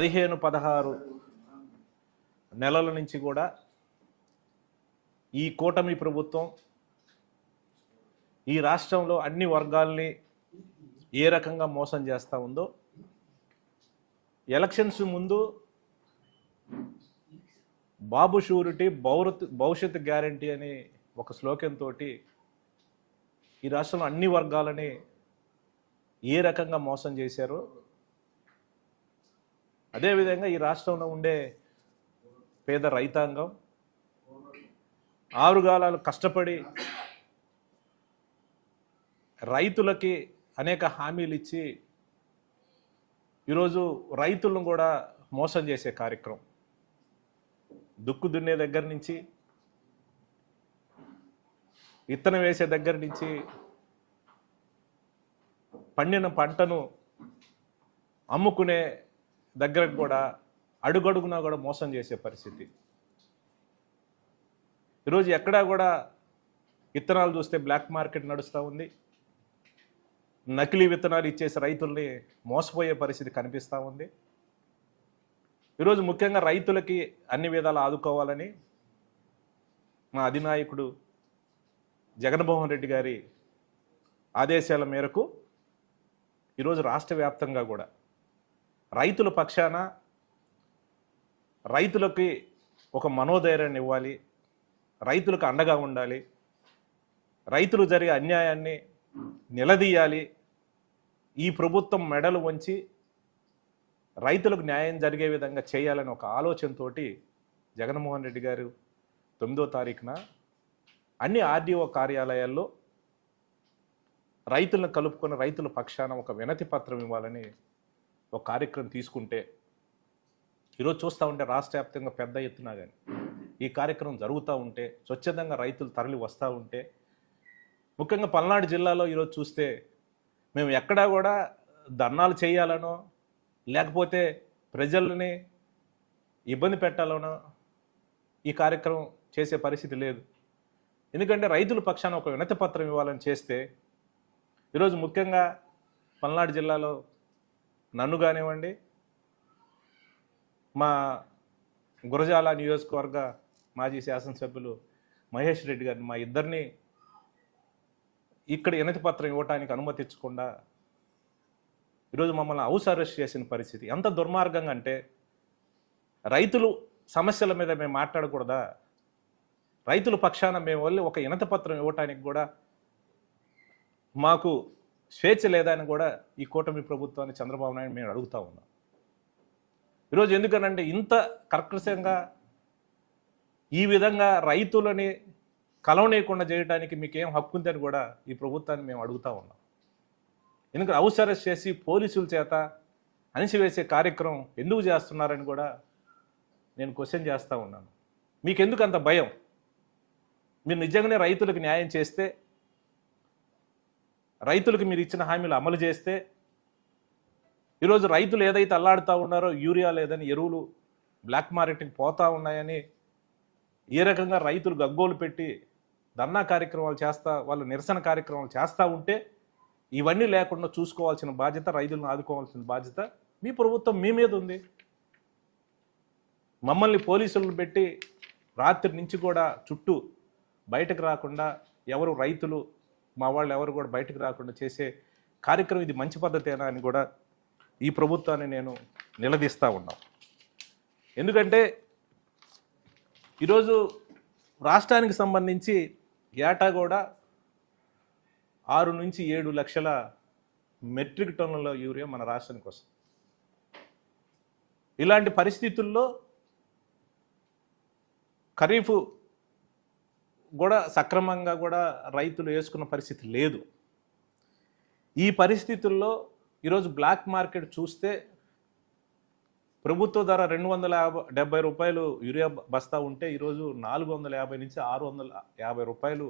పదిహేను పదహారు నెలల నుంచి కూడా ఈ కూటమి ప్రభుత్వం ఈ రాష్ట్రంలో అన్ని వర్గాల్ని ఏ రకంగా మోసం చేస్తూ ఉందో ఎలక్షన్స్ ముందు బాబు షూరిటీ భౌరత్ భవిష్యత్ గ్యారంటీ అని ఒక స్లోకంతో ఈ రాష్ట్రంలో అన్ని వర్గాలని ఏ రకంగా మోసం చేశారో అదేవిధంగా ఈ రాష్ట్రంలో ఉండే పేద రైతాంగం ఆరుగాలాలు కష్టపడి రైతులకి అనేక హామీలు ఇచ్చి ఈరోజు రైతులను కూడా మోసం చేసే కార్యక్రమం. దుక్కు దున్నే దగ్గర నుంచి విత్తనం వేసే దగ్గర నుంచి పండిన పంటను అమ్ముకునే దగ్గరకు కూడా అడుగడుగునా కూడా మోసం చేసే పరిస్థితి. ఈరోజు ఎక్కడా కూడా విత్తనాలు చూస్తే బ్లాక్ మార్కెట్ నడుస్తూ ఉంది. నకిలీ విత్తనాలు ఇచ్చేసి రైతుల్ని మోసపోయే పరిస్థితి కనిపిస్తూ ఉంది. ఈరోజు ముఖ్యంగా రైతులకి అన్ని విధాలు ఆదుకోవాలని మా అధినాయకుడు జగన్మోహన్ రెడ్డి గారి ఆదేశాల మేరకు ఈరోజు రాష్ట్ర వ్యాప్తంగా కూడా రైతుల పక్షాన రైతులకి ఒక మనోధైర్యాన్ని ఇవ్వాలి రైతులకు అండగా ఉండాలి రైతులు జరిగే అన్యాయాన్ని నిలదీయాలి ఈ ప్రభుత్వం మెడలు వంచి రైతులకు న్యాయం జరిగే విధంగా చేయాలని ఒక ఆలోచనతోటి జగన్మోహన్ రెడ్డి గారు తొమ్మిదో తారీఖున అన్ని ఆర్డీఓ కార్యాలయాల్లో రైతులను కలుపుకొని రైతుల పక్షాన ఒక వినతి పత్రం ఇవ్వాలని ఒక కార్యక్రమం తీసుకుంటే ఈరోజు చూస్తూ ఉంటే రాష్ట్ర వ్యాప్తంగా పెద్ద ఎత్తున కానీ ఈ కార్యక్రమం జరుగుతూ ఉంటే స్వచ్ఛందంగా రైతులు తరలి వస్తూ ఉంటే ముఖ్యంగా పల్నాడు జిల్లాలో ఈరోజు చూస్తే మేము ఎక్కడా కూడా ధర్నాలు చేయాలనో లేకపోతే ప్రజల్ని ఇబ్బంది పెట్టాలనో ఈ కార్యక్రమం చేసే పరిస్థితి లేదు. ఎందుకంటే రైతుల పక్షాన ఒక వినతి పత్రం ఇవ్వాలని చేస్తే ఈరోజు ముఖ్యంగా పల్నాడు జిల్లాలో నన్ను కానివ్వండి మా గురజాల నియోజకవర్గ మాజీ శాసనసభ్యులు మహేష్ రెడ్డి గారిని మా ఇద్దరిని ఇక్కడ వినతి పత్రం ఇవ్వటానికి అనుమతించకుండా ఈరోజు మమ్మల్ని హౌస్ అరెస్ట్ చేసిన పరిస్థితి. ఎంత దుర్మార్గంగా అంటే రైతులు సమస్యల మీద మేము మాట్లాడకూడదా? రైతుల పక్షాన మేము వెళ్ళి ఒక వినతి పత్రం ఇవ్వటానికి కూడా మాకు స్వేచ్ఛ లేదా అని కూడా ఈ కూటమి ప్రభుత్వాన్ని చంద్రబాబు నాయుడు మేము అడుగుతా ఉన్నాం. ఈరోజు ఎందుకనంటే ఇంత కర్కశంగా ఈ విధంగా రైతులని కలవనీయకుండా చేయడానికి మీకేం హక్కు ఉందని కూడా ఈ ప్రభుత్వాన్ని మేము అడుగుతా ఉన్నాం. ఎందుకంటే అవసరస్ చేసి పోలీసుల చేత అణిసివేసే కార్యక్రమం ఎందుకు చేస్తున్నారని కూడా నేను క్వశ్చన్ చేస్తూ ఉన్నాను. మీకెందుకు అంత భయం? మీరు నిజంగానే రైతులకు న్యాయం చేస్తే రైతులకు మీరు ఇచ్చిన హామీలు అమలు చేస్తే ఈరోజు రైతులు ఏదైతే అల్లాడుతూ ఉన్నారో యూరియా లేదని ఎరువులు బ్లాక్ మార్కెట్కి పోతూ ఉన్నాయని ఏ రకంగా రైతులు గగ్గోలు పెట్టి ధర్నా కార్యక్రమాలు చేస్తా వాళ్ళు నిరసన కార్యక్రమాలు చేస్తూ ఉంటే ఇవన్నీ లేకుండా చూసుకోవాల్సిన బాధ్యత రైతులను ఆదుకోవాల్సిన బాధ్యత మీ ప్రభుత్వం మీ మీద ఉంది. మమ్మల్ని పోలీసులను పెట్టి రాత్రి నుంచి కూడా చుట్టూ బయటకు రాకుండా ఎవరు రైతులు మా వాళ్ళు ఎవరు కూడా బయటకు రాకుండా చేసే కార్యక్రమం ఇది మంచి పద్ధతేనా అని కూడా ఈ ప్రభుత్వాన్ని నేను నిలదీస్తూ ఉన్నాం. ఎందుకంటే ఈరోజు రాష్ట్రానికి సంబంధించి ఏటా కూడా ఆరు నుంచి ఏడు లక్షల మెట్రిక్ టన్నుల యూరియా మన రాష్ట్రానికి వస్తుంది. ఇలాంటి పరిస్థితుల్లో ఖరీఫ్ కూడా సక్రమంగా కూడా రైతులు వేసుకున్న పరిస్థితి లేదు. ఈ పరిస్థితుల్లో ఈరోజు బ్లాక్ మార్కెట్ చూస్తే ప్రభుత్వ ధర రెండు వందల యాభై డెబ్బై రూపాయలు యూరియా బస్తా ఉంటే ఈరోజు నాలుగు వందల యాభై నుంచి ఆరు వందల యాభై రూపాయలు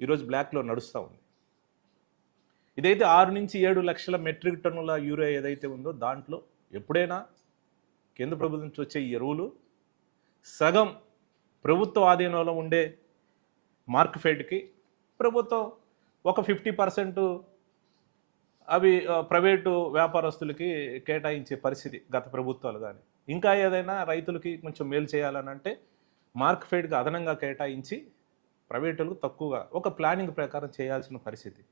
ఈరోజు బ్లాక్లో నడుస్తూ ఉంది. ఇదైతే ఆరు నుంచి ఏడు లక్షల మెట్రిక్ టన్నుల యూరియా ఏదైతే ఉందో దాంట్లో ఎప్పుడైనా కేంద్ర ప్రభుత్వం నుంచి వచ్చే ఎరువులు సగం ప్రభుత్వ ఆధీనంలో ఉండే మార్క్ ఫెడ్కి ప్రభుత్వం ఒక ఫిఫ్టీ పర్సెంట్ అవి ప్రైవేటు వ్యాపారస్తులకి కేటాయించే పరిస్థితి గత ప్రభుత్వాలు కానీ ఇంకా ఏదైనా రైతులకి కొంచెం మేలు చేయాలని అంటే మార్క్ ఫెడ్కి అదనంగా కేటాయించి ప్రైవేటులకు తక్కువగా ఒక ప్లానింగ్ ప్రకారం చేయాల్సిన పరిస్థితి.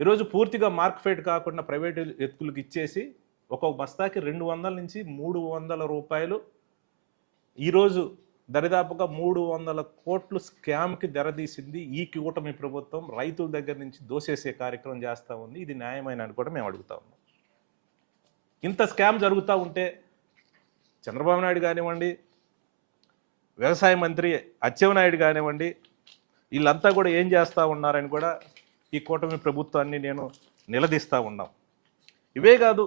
ఈరోజు పూర్తిగా మార్క్ ఫెడ్ కాకుండా ప్రైవేటు వ్యక్తులకు ఇచ్చేసి ఒక్కొక్క బస్తాకి రెండు వందల నుంచి మూడు వందల రూపాయలు ఈరోజు దరిదాపుగా మూడు వందల కోట్లు స్కామ్కి దెరదీసింది ఈ కూటమి ప్రభుత్వం. రైతుల దగ్గర నుంచి దోసేసే కార్యక్రమం చేస్తూ ఉంది. ఇది న్యాయమైన అని కూడా మేము అడుగుతా ఉన్నాం. ఇంత స్కామ్ జరుగుతూ ఉంటే చంద్రబాబు నాయుడు కానివ్వండి వ్యవసాయ మంత్రి అచ్చెవనాయుడు కానివ్వండి వీళ్ళంతా కూడా ఏం చేస్తూ ఉన్నారని కూడా ఈ కూటమి ప్రభుత్వాన్ని నేను నిలదీస్తూ ఉన్నాం. ఇవే కాదు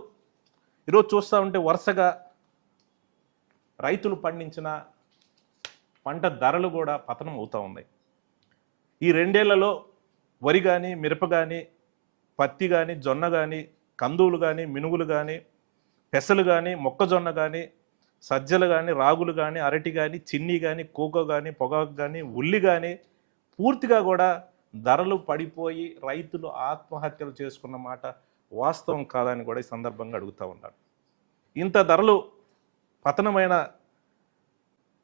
ఈరోజు చూస్తూ ఉంటే వరుసగా రైతులు పండించిన పంట ధరలు కూడా పతనం అవుతూ ఉన్నాయి. ఈ రెండేళ్ళలో వరి కానీ మిరప కానీ పత్తి కానీ జొన్న కానీ కందువులు కానీ మినుగులు కానీ పెసలు కానీ మొక్కజొన్న కానీ సజ్జలు కానీ రాగులు కానీ అరటి కానీ చిన్ని కానీ కోకో కానీ పొగాకు కానీ ఉల్లి కానీ పూర్తిగా కూడా ధరలు పడిపోయి రైతులు ఆత్మహత్యలు చేసుకున్న మాట వాస్తవం కాదని కూడా ఈ సందర్భంగా అడుగుతూ ఉన్నాడు ఇంత ధరలు పతనమైన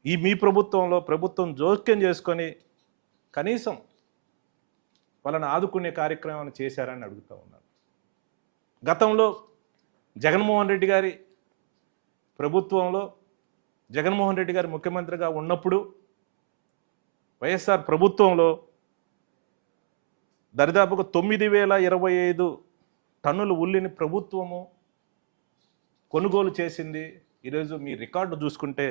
ఈ మీ ప్రభుత్వంలో ప్రభుత్వం జోక్యం చేసుకొని కనీసం వాళ్ళని ఆదుకునే కార్యక్రమాన్ని చేశారని అడుగుతూ ఉన్నాను. గతంలో జగన్మోహన్ రెడ్డి గారి ప్రభుత్వంలో జగన్మోహన్ రెడ్డి గారు ముఖ్యమంత్రిగా ఉన్నప్పుడు వైఎస్ఆర్ ప్రభుత్వంలో దరిదాపుగా తొమ్మిది వేల ఇరవై ఐదు టన్నుల ఉల్లిని ప్రభుత్వము కొనుగోలు చేసింది. ఈరోజు మీ రికార్డు చూసుకుంటే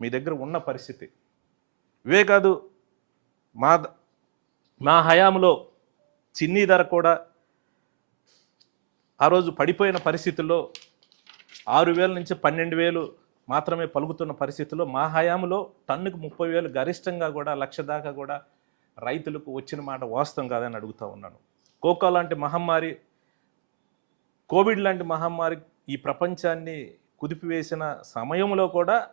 మీ దగ్గర ఉన్న పరిస్థితి. ఇవే కాదు మా ద- మా హయాంలో చిన్నీ ధర కూడా ఆ రోజు పడిపోయిన పరిస్థితుల్లో ఆరు వేల నుంచి పన్నెండు వేలు మాత్రమే పలుకుతున్న పరిస్థితుల్లో మా హయాంలో టన్నుకు ముప్పై వేలు గరిష్టంగా కూడా లక్ష దాకా కూడా రైతులకు వచ్చిన మాట వాస్తవం కాదని అడుగుతూ ఉన్నాను. కోకా లాంటి మహమ్మారి కోవిడ్ లాంటి మహమ్మారి ఈ ప్రపంచాన్ని కుదిపివేసిన సమయంలో కూడా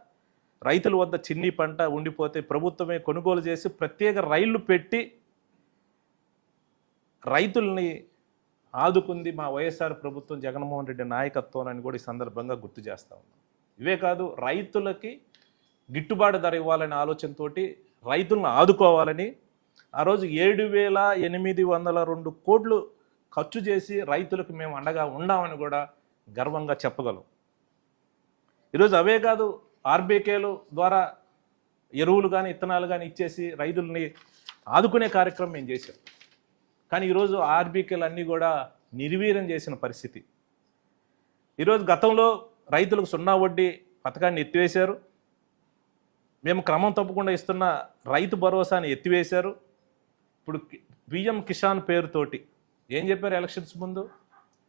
రైతుల వద్ద చిన్ని పంట ఉండిపోతే ప్రభుత్వమే కొనుగోలు చేసి ప్రత్యేక రైళ్ళు పెట్టి రైతుల్ని ఆదుకుంది మా వైఎస్ఆర్ ప్రభుత్వం జగన్మోహన్ రెడ్డి నాయకత్వం అని కూడా ఈ సందర్భంగా గుర్తు చేస్తా ఉన్నాం. ఇవే కాదు రైతులకి గిట్టుబాటు ధర ఇవ్వాలనే ఆలోచనతోటి రైతులను ఆదుకోవాలని ఆ రోజు ఏడు వేల ఎనిమిది వందల రెండు కోట్లు ఖర్చు చేసి రైతులకు మేము అండగా ఉండామని కూడా గర్వంగా చెప్పగలం. ఈరోజు అవే కాదు ఆర్బీకేలు ద్వారా ఎరువులు కానీ ఇత్తనాలు కానీ ఇచ్చేసి రైతుల్ని ఆదుకునే కార్యక్రమం మేము చేశాం. కానీ ఈరోజు ఆర్బీకేలు అన్నీ కూడా నిర్వీర్యం చేసిన పరిస్థితి. ఈరోజు గతంలో రైతులకు సున్నా వడ్డీ పథకాన్ని ఎత్తివేశారు. మేము క్రమం తప్పకుండా ఇస్తున్న రైతు భరోసాని ఎత్తివేశారు. ఇప్పుడు కి- పిఎం కిసాన్ పేరుతోటి ఏం చెప్పారు ఎలక్షన్స్ ముందు?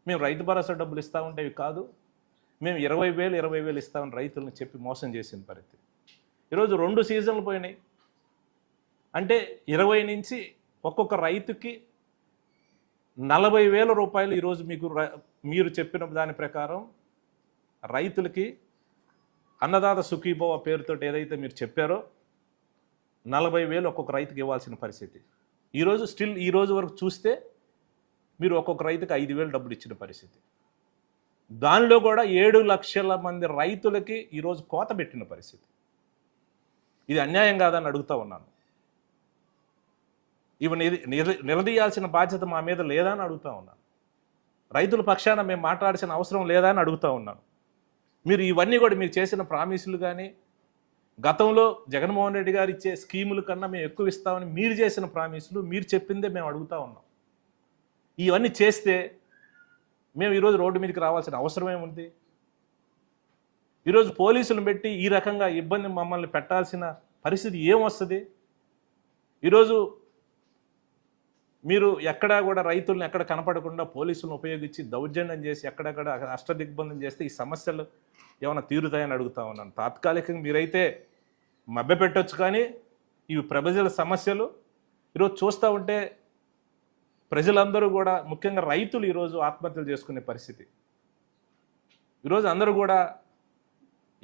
మేము రైతు భరోసా డబ్బులు ఇస్తా ఉంటే కాదు. మేము ఇరవై వేలు ఇరవై వేలు ఇస్తామని రైతులను చెప్పి మోసం చేసిన పరిస్థితి. ఈరోజు రెండు సీజన్లు పోయినాయి. అంటే ఇరవై నుంచి ఒక్కొక్క రైతుకి నలభై వేల రూపాయలు ఈరోజు మీకు మీరు చెప్పిన దాని ప్రకారం రైతులకి అన్నదాత సుఖీభవ పేరుతో ఏదైతే మీరు చెప్పారో నలభై వేలు ఒక్కొక్క రైతుకి ఇవ్వాల్సిన పరిస్థితి. ఈరోజు స్టిల్ ఈ రోజు వరకు చూస్తే మీరు ఒక్కొక్క రైతుకి ఐదు వేలు డబ్బులు ఇచ్చిన పరిస్థితి. దానిలో కూడా ఏడు లక్షల మంది రైతులకి ఈరోజు కోత పెట్టిన పరిస్థితి. ఇది అన్యాయం కాదని అడుగుతా ఉన్నాను. ఇవి నిలదీయాల్సిన బాధ్యత మా మీద లేదా అని అడుగుతా ఉన్నాను. రైతుల పక్షాన మేము మాట్లాడాల్సిన అవసరం లేదా అని అడుగుతా ఉన్నాను. మీరు ఇవన్నీ కూడా మీరు చేసిన ప్రామిసులు కానీ గతంలో జగన్మోహన్ రెడ్డి గారు ఇచ్చే స్కీముల కన్నా మేము ఎక్కువ ఇస్తామని మీరు చేసిన ప్రామిసులు మీరు చెప్పిందే మేము అడుగుతా ఉన్నాం. ఇవన్నీ చేస్తే మేము ఈరోజు రోడ్డు మీదకి రావాల్సిన అవసరం ఏముంది? ఈరోజు పోలీసులను పెట్టి ఈ రకంగా ఇబ్బంది మమ్మల్ని పెట్టాల్సిన పరిస్థితి ఏమొస్తుంది? ఈరోజు మీరు ఎక్కడా కూడా రైతులను ఎక్కడ కనపడకుండా పోలీసులను ఉపయోగించి దౌర్జన్యం చేసి ఎక్కడెక్కడ అష్టదిగ్బంధం చేస్తే ఈ సమస్యలు ఏమైనా తీరుతాయని అడుగుతా ఉన్నాను. తాత్కాలికంగా మీరైతే మభ్యపెట్టొచ్చు కానీ ఇవి ప్రజల సమస్యలు. ఈరోజు చూస్తూ ఉంటే ప్రజలందరూ కూడా ముఖ్యంగా రైతులు ఈరోజు ఆత్మహత్యలు చేసుకునే పరిస్థితి. ఈరోజు అందరూ కూడా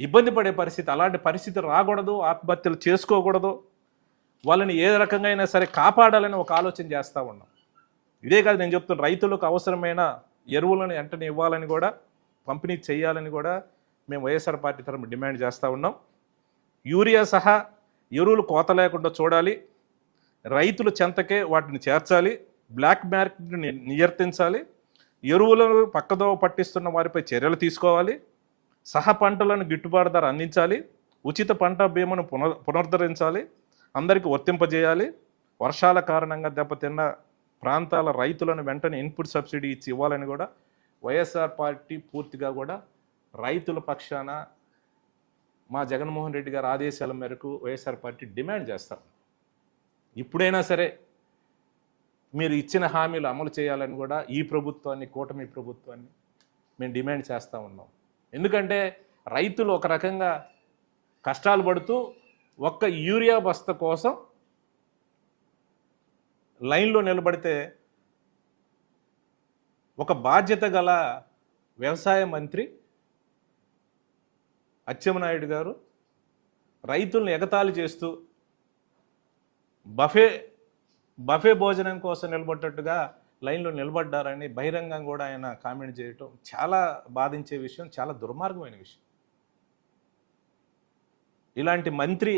ఇబ్బంది పడే పరిస్థితి అలాంటి పరిస్థితి రాకూడదు ఆత్మహత్యలు చేసుకోకూడదు. వాళ్ళని ఏ రకంగా అయినా సరే కాపాడాలని ఒక ఆలోచన చేస్తూ ఉన్నాం. ఇదే కాదు నేను చెప్తున్నా రైతులకు అవసరమైన ఎరువులను వెంటనే ఇవ్వాలని కూడా పంపిణీ చేయాలని కూడా మేము వైఎస్ఆర్ పార్టీ తరఫు డిమాండ్ చేస్తూ ఉన్నాం. యూరియా సహా ఎరువులు కోత లేకుండా చూడాలి. రైతులు చెంతకే వాటిని చేర్చాలి. బ్లాక్ మార్కెట్ని నియర్తించాలి ఎరువులను పక్కదోవ పట్టిస్తున్న వారిపై చర్యలు తీసుకోవాలి. సహ పంటలను గిట్టుబాటు ధర అందించాలి. ఉచిత పంట బీమాను పునర్ పునరుద్ధరించాలి. అందరికీ వర్తింపజేయాలి వర్షాల కారణంగా దెబ్బతిన్న ప్రాంతాల రైతులను వెంటనే ఇన్పుట్ సబ్సిడీ ఇచ్చి ఇవ్వాలని కూడా వైఎస్ఆర్ పార్టీ పూర్తిగా కూడా రైతుల పక్షాన మా జగన్మోహన్ రెడ్డి గారి ఆదేశాల మేరకు వైఎస్ఆర్ పార్టీ డిమాండ్ చేస్తాం ఇప్పుడైనా సరే మీరు ఇచ్చిన హామీలు అమలు చేయాలని కూడా ఈ ప్రభుత్వాన్ని కూటమి ప్రభుత్వాన్ని మేము డిమాండ్ చేస్తూ ఉన్నాం. ఎందుకంటే రైతులు ఒక రకంగా కష్టాలు పడుతూ ఒక్క యూరియా బస్త కోసం లైన్లో నిలబడితే ఒక బాధ్యత గల వ్యవసాయ మంత్రి అచ్చెమనాయుడు గారు రైతులను ఎగతాళి చేస్తూ బఫే బఫే భోజనం కోసం నిలబడ్డట్టుగా లైన్లో నిలబడ్డారని బహిరంగంగా కూడా ఆయన కామెంట్ చేయటం చాలా బాధించే విషయం చాలా దుర్మార్గమైన విషయం. ఇలాంటి మంత్రి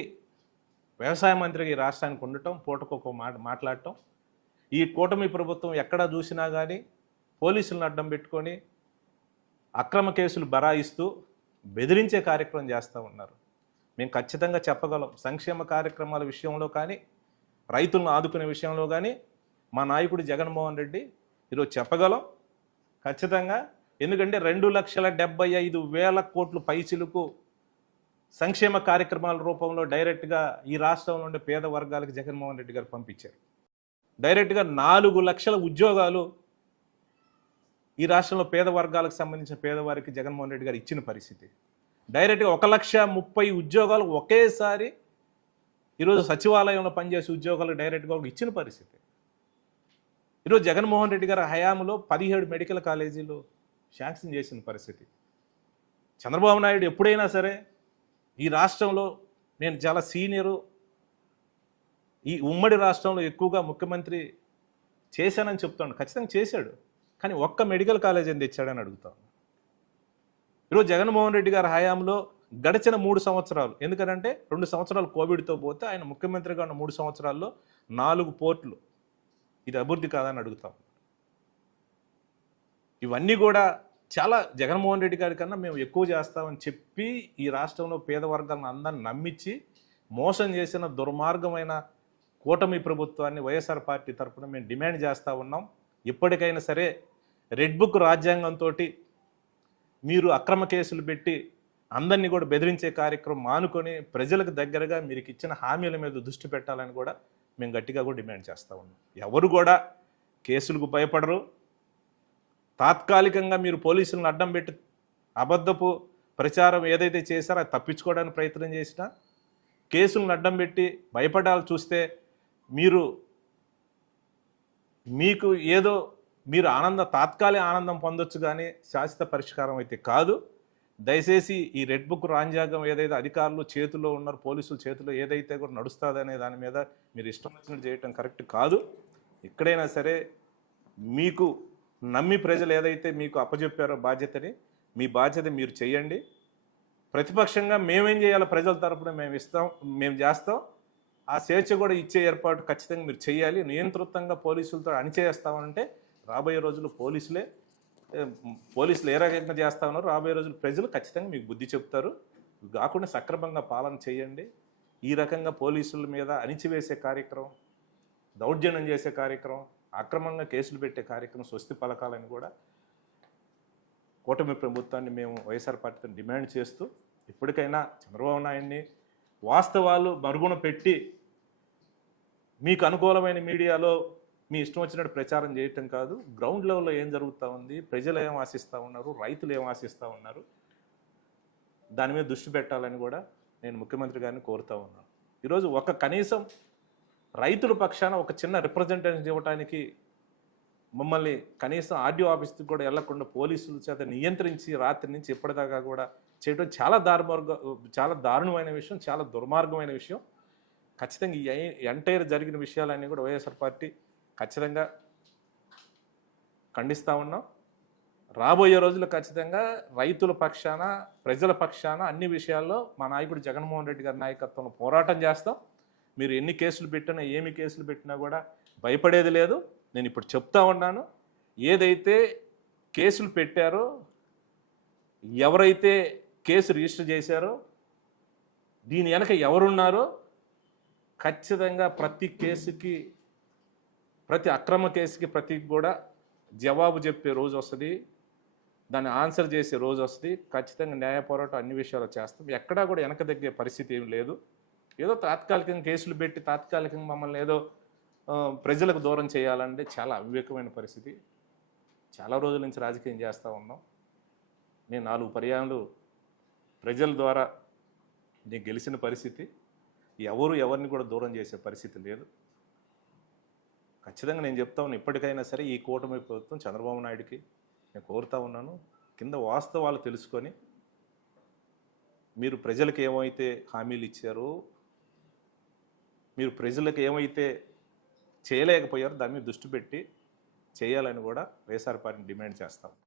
వ్యవసాయ మంత్రికి రాష్ట్రానికి ఉండటం పూటకొక మాట మాట్లాడటం ఈ కూటమి ప్రభుత్వం ఎక్కడ చూసినా కానీ పోలీసులను అడ్డం పెట్టుకొని అక్రమ కేసులు బరాయిస్తూ బెదిరించే కార్యక్రమం చేస్తూ ఉన్నారు. మేము ఖచ్చితంగా చెప్పగలం సంక్షేమ కార్యక్రమాల విషయంలో కానీ రైతులను ఆదుకునే విషయంలో కానీ మా నాయకుడు జగన్మోహన్ రెడ్డి ఈరోజు చెప్పగలం. ఖచ్చితంగా. ఎందుకంటే రెండు లక్షల డెబ్బై ఐదు వేల కోట్లు పైచిలకు సంక్షేమ కార్యక్రమాల రూపంలో డైరెక్ట్గా ఈ రాష్ట్రంలో ఉండే పేద వర్గాలకు జగన్మోహన్ రెడ్డి గారు పంపించారు. డైరెక్ట్గా నాలుగు లక్షల ఉద్యోగాలు ఈ రాష్ట్రంలో పేద వర్గాలకు సంబంధించిన పేదవారికి జగన్మోహన్ రెడ్డి గారు ఇచ్చిన పరిస్థితి. డైరెక్ట్గా ఒక లక్ష ముప్పై ఉద్యోగాలు ఒకేసారి ఈరోజు సచివాలయంలో పనిచేసే ఉద్యోగాలు డైరెక్ట్గా ఇచ్చిన పరిస్థితి. ఈరోజు జగన్మోహన్ రెడ్డి గారి హయాంలో పదిహేడు మెడికల్ కాలేజీలు శాంక్షన్ చేసిన పరిస్థితి. చంద్రబాబు నాయుడు ఎప్పుడైనా సరే ఈ రాష్ట్రంలో నేను చాలా సీనియరు ఈ ఉమ్మడి రాష్ట్రంలో ఎక్కువగా ముఖ్యమంత్రి చేశానని చెప్తాను ఖచ్చితంగా చేశాడు. కానీ ఒక్క మెడికల్ కాలేజ్ తెచ్చాడని అడుగుతాను. ఈరోజు జగన్మోహన్ రెడ్డి గారి హయాంలో గడిచిన మూడు సంవత్సరాలు. ఎందుకంటే రెండు సంవత్సరాలు కోవిడ్తో పోతే ఆయన ముఖ్యమంత్రిగా ఉన్న మూడు సంవత్సరాల్లో నాలుగు పోర్ట్లు. ఇది అభివృద్ధి కాదని అడుగుతాం. ఇవన్నీ కూడా చాలా జగన్మోహన్ రెడ్డి గారి కన్నా మేము ఎక్కువ చేస్తామని చెప్పి ఈ రాష్ట్రంలో పేద వర్గాలను అందరిని నమ్మించి మోసం చేసిన దుర్మార్గమైన కూటమి ప్రభుత్వాన్ని వైఎస్ఆర్ పార్టీ తరఫున మేము డిమాండ్ చేస్తూ ఉన్నాం. ఇప్పటికైనా సరే రెడ్ బుక్ రాజ్యాంగంతో మీరు అక్రమ కేసులు పెట్టి అందరినీ కూడా బెదిరించే కార్యక్రమం మానుకొని ప్రజలకు దగ్గరగా మీరు ఇచ్చిన హామీల మీద దృష్టి పెట్టాలని కూడా మేము గట్టిగా కూడా డిమాండ్ చేస్తూ ఉన్నాం. ఎవరు కూడా కేసులకు భయపడరు. తాత్కాలికంగా మీరు పోలీసులను అడ్డం పెట్టి అబద్ధపు ప్రచారం ఏదైతే చేశారో అది తప్పించుకోవడానికి ప్రయత్నం చేసినా కేసులను అడ్డం పెట్టి భయపడాలి చూస్తే మీరు మీకు ఏదో మీరు ఆనంద తాత్కాలిక ఆనందం పొందొచ్చు కానీ శాశ్వత పరిష్కారం అయితే కాదు. దయచేసి ఈ రెడ్ బుక్ రాజ్యాంగం ఏదైతే అధికారులు చేతిలో ఉన్నారు పోలీసులు చేతిలో ఏదైతే కూడా నడుస్తుందనే దాని మీద మీరు ఇష్టం వచ్చినట్టు చేయటం కరెక్ట్ కాదు. ఎక్కడైనా సరే మీకు నమ్మి ప్రజలు ఏదైతే మీకు అప్పచెప్పారో బాధ్యతని మీ బాధ్యత మీరు చేయండి. ప్రతిపక్షంగా మేమేం చేయాలో ప్రజల తరపున మేము ఇస్తాం మేము చేస్తాం. ఆ స్వేచ్ఛ కూడా ఇచ్చే ఏర్పాటు ఖచ్చితంగా మీరు చేయాలి. నియంతృత్వంగా పోలీసులతో అణిచేస్తామంటే రాబోయే రోజులు పోలీసులే పోలీసులు ఏ రకంగా చేస్తా ఉన్నారు రాబోయే రోజులు ప్రజలు ఖచ్చితంగా మీకు బుద్ధి చెప్తారు. కాకుండా సక్రమంగా పాలన చేయండి. ఈ రకంగా పోలీసుల మీద అణిచివేసే కార్యక్రమం దౌర్జన్యం చేసే కార్యక్రమం అక్రమంగా కేసులు పెట్టే కార్యక్రమం స్వస్తి పలకాలని కూడా కూటమి ప్రభుత్వాన్ని మేము వైఎస్ఆర్ పార్టీతో డిమాండ్ చేస్తూ ఇప్పటికైనా చంద్రబాబు నాయుడిని వాస్తవాలు మరుగున పెట్టి మీకు అనుకూలమైన మీడియాలో మీ ఇష్టం వచ్చినట్టు ప్రచారం చేయటం కాదు. గ్రౌండ్ లెవెల్లో ఏం జరుగుతూ ఉంది? ప్రజలు ఏం ఆశిస్తూ ఉన్నారు? రైతులు ఏం ఆశిస్తూ ఉన్నారు? దాని మీద దృష్టి పెట్టాలని కూడా నేను ముఖ్యమంత్రి గారిని కోరుతూ ఉన్నాను. ఈరోజు ఒక కనీసం రైతుల పక్షాన ఒక చిన్న రిప్రజెంటేషన్ ఇవ్వడానికి మమ్మల్ని కనీసం ఆర్డీఓ ఆఫీస్కి కూడా వెళ్ళకుండా పోలీసుల చేత నియంత్రించి రాత్రి నుంచి ఇప్పటిదాకా కూడా చేయడం చాలా దారుమార్గ చాలా దారుణమైన విషయం చాలా దుర్మార్గమైన విషయం. ఖచ్చితంగా ఈ ఎంటైర్ జరిగిన విషయాలన్నీ కూడా వైఎస్ఆర్ పార్టీ ఖచ్చితంగా ఖండిస్తూ ఉన్నాం. రాబోయే రోజులు ఖచ్చితంగా రైతుల పక్షాన ప్రజల పక్షాన అన్ని విషయాల్లో మా నాయకుడు జగన్మోహన్ రెడ్డి గారి నాయకత్వంలో పోరాటం చేస్తాం. మీరు ఎన్ని కేసులు పెట్టినా ఏమి కేసులు పెట్టినా కూడా భయపడేది లేదు. నేను ఇప్పుడు చెప్తా ఉన్నాను. ఏదైతే కేసులు పెట్టారో ఎవరైతే కేసు రిజిస్టర్ చేశారో దీని వెనక ఎవరున్నారో ఖచ్చితంగా ప్రతి కేసుకి ప్రతి అక్రమ కేసుకి ప్రతి కూడా జవాబు చెప్పే రోజు వస్తుంది. దాన్ని ఆన్సర్ చేసే రోజు వస్తుంది. ఖచ్చితంగా న్యాయ పోరాటం అన్ని విషయాలు చేస్తాం. ఎక్కడా కూడా వెనక తగ్గే పరిస్థితి ఏం లేదు. ఏదో తాత్కాలికంగా కేసులు పెట్టి తాత్కాలికంగా మమ్మల్ని ఏదో ప్రజలకు దూరం చేయాలంటే చాలా అవివేకమైన పరిస్థితి. చాలా రోజుల నుంచి రాజకీయం చేస్తూ ఉన్నాం. నేను నాలుగు పర్యాలు ప్రజల ద్వారా నేను గెలిచిన పరిస్థితి. ఎవరు ఎవరిని కూడా దూరం చేసే పరిస్థితి లేదు. ఖచ్చితంగా నేను చెప్తా ఉన్నాను ఇప్పటికైనా సరే ఈ కూటమి ప్రభుత్వం చంద్రబాబు నాయుడికి నేను కోరుతా ఉన్నాను. కింద వాస్తవాలు తెలుసుకొని మీరు ప్రజలకు ఏమైతే హామీలు ఇచ్చారో మీరు ప్రజలకు ఏమైతే చేయలేకపోయారో దాని మీద దృష్టి పెట్టి చేయాలని కూడా వైఎస్ఆర్ పార్టీని డిమాండ్ చేస్తాం.